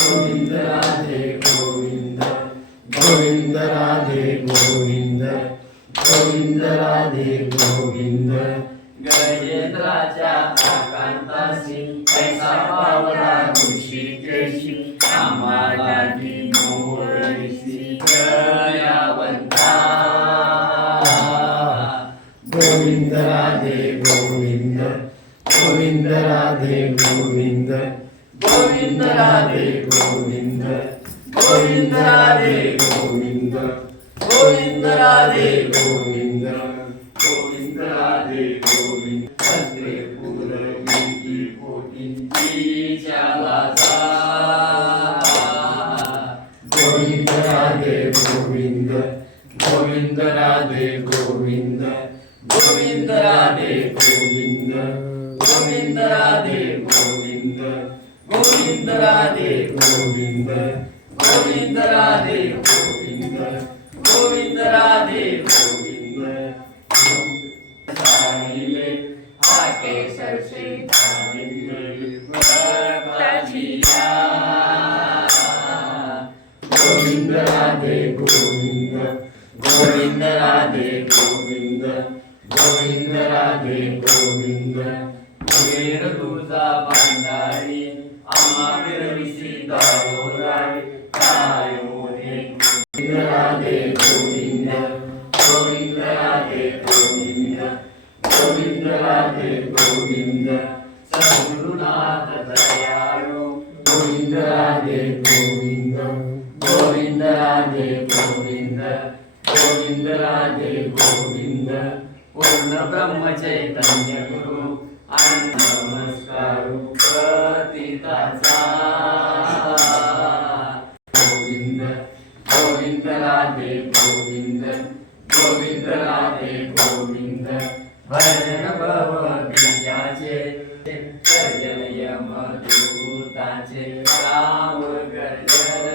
गोविंद राधे गोविंद गोविंद राधे गोविंद गोविंद राधे गोविंद गजेंद्राच्या आकांतासी ऐसा पावला ऋषिकेशी आम्हाला की मोहरीसी दयावंता गोविंद राधे गोविंद गोविंद राधे गोविंद गोविंद राधे गोविंद गोविंद राधे गोविंद गोविंद राधे गोविंद गोविंद राधे गोविंद हस्ते पुरवी पोटींच्या लाजा गोविंद राधे गोविंद गोविंद राधे गोविंद गोविंद राधे गोविंद गोविंद राधे गोविंद गोविंद राधे गोविंद गोविंद राधे गोविंद गोविंद राधे गोविंद साईले आके सरसे गोविंद राधे गोविंद गोविंद राधे गोविंद गोविंद राधे गोविंद कुबेर तुझा भांडारी आम्हा फिरविसी दारोदारी काय मोहे गोविंद राधे गोविंद गोविंद राधे गोविंद गोविंद राधे गोविंद सद्गुरुनाथ दयाळु गोविंद राधे गोविंद गोविंद राधे गोविंद गोविंद राधे गोविंद पूर्ण ब्रह्म चैतन्य गुरु आनंद नमस्कारू पतिताचा गोविंद गोविंद राधे गोविंद गोविंद राधे गोविंद भजन भव बीजाचे सर्जन यम दूताचे राम गर्जन